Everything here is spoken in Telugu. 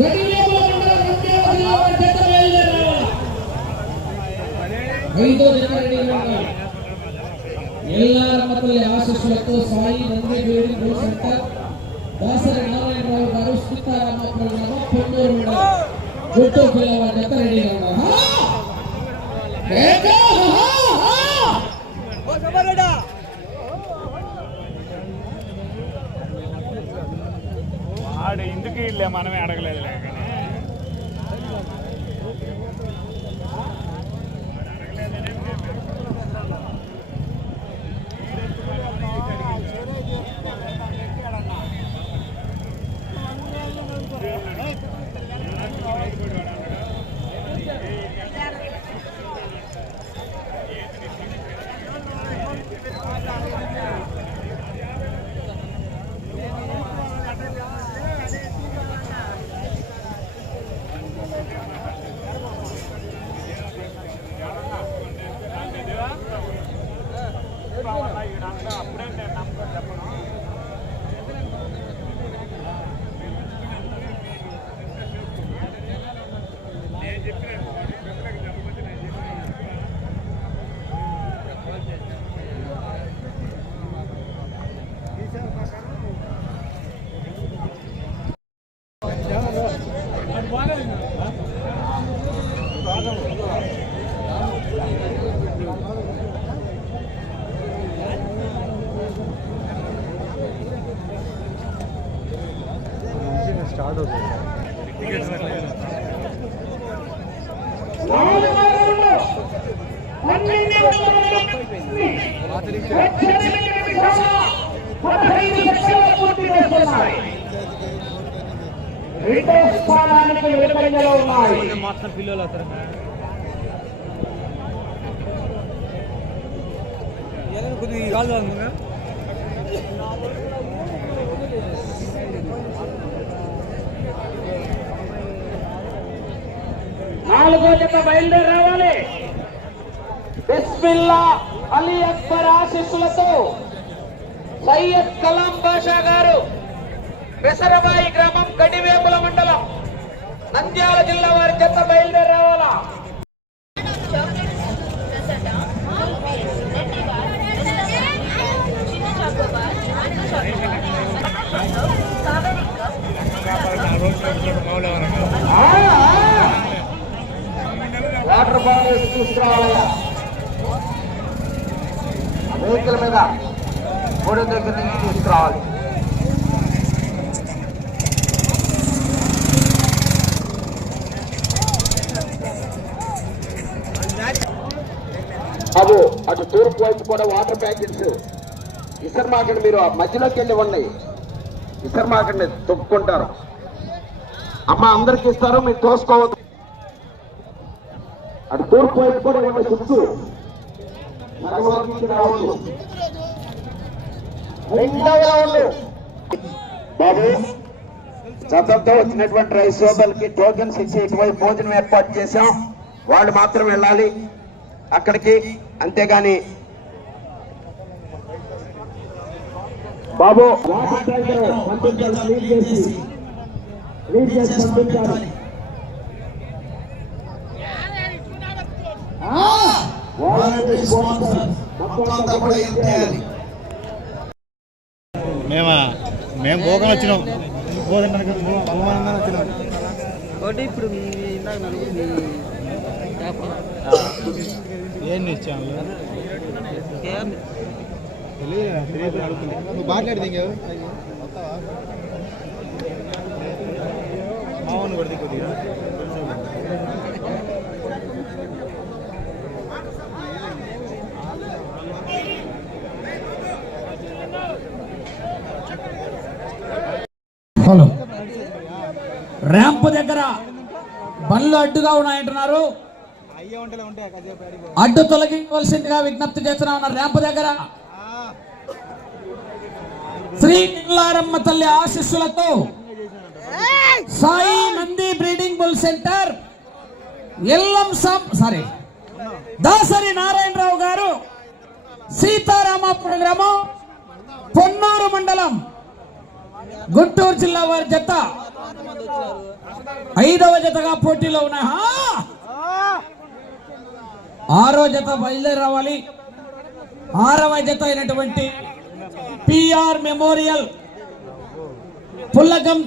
ಐದು ಎಲ್ಲರ ಮಕ್ಕಳಲ್ಲಿ ಆಶಿಸುವತ್ತು ಸಾಯಿ ನಂದಿ ಬೇಡಿ ಗೋಸಂತ ದಾಸರ ನಾರಾಯಣರಾವ್ ಗಾರು ಸೀತಾರಾಮ ಪ್ರೋಗ್ರಾಮ ಪೊನ್ನೂರು ಮೇಡಮ್ ಒಟ್ಟು ಕೆಲವಾದ ఆడు ఎందుకు ఇల్లే మనమే అడగలేదు కానీ. स्टार्ट होते हैं రెండో స్థానానికి ఉన్నాయి. నాలుగో జత బయలుదేరి రావాలి. బిస్మిల్లా అలీ అక్బర్ ఆశీస్సులతో సయ్యద్ కలాం బాషా గారు పెసరబాయి గ్రామం గడివేపుల మండలం. నంద్యాల జిల్లా వారి చెత్త బయలుదేరి రావాలా వాటర్ బాటిల్స్ తీసుకురావాలయ్యా వెహికల్ మీద మూడు దగ్గర నుంచి తీసుకురావాలి? బాబు అటు తూర్పు వైపు కూడా వాటర్ ప్యాకెట్స్ ఇసర్మాకండి మీరు ఆ మధ్యలోకి వెళ్ళి ఉన్నాయి ఇసర్మాకండి తొక్కుకుంటారు. అమ్మ అందరికి ఇస్తారు మీరు తోసుకోవద్దు. అటు తూర్పు వైపు కూడా ఉన్న చుట్టూ బాబు గతంతో వచ్చినటువంటి రైస్ సోదరులకి టోకెన్స్ ఇచ్చి ఇటువైపు భోజనం ఏర్పాటు చేశాం. వాళ్ళు మాత్రం వెళ్ళాలి. అక్కడికి అంతేగాని బాబు మేమా? మేము పోగా వచ్చినాం. ఇప్పుడు ఏం తెలియదు అడుగుతుంది నువ్వు మాట్లాడితే మామూలు కొడితే కొద్దిగా హలో ర్యాంప్ దగ్గర బండ్లు అడ్డుగా ఉన్నాయంటున్నారు. అడ్డు తొలగించవలసిందిగా విజ్ఞప్తి చేస్తున్నా ఉన్న ర్యాంప్ దగ్గర. శ్రీ నిల్లారమ్మ తల్లి ఆశీస్సులతో Sai Nandi breeding bull centre. ఎల్లం సం సారీ. దాసరి నారాయణరావు గారు సీతారామపురం గ్రామం పొన్నూరు మండలం గుంటూరు జిల్లా వారి జత. ఐదవ జతగా పోటీలో ఉన్నాయి! ఆరో జత బయలుదేరి రావాలి ఆరవ జత అయినటువంటి పిఆర్ మెమోరియల్ పుల్లగం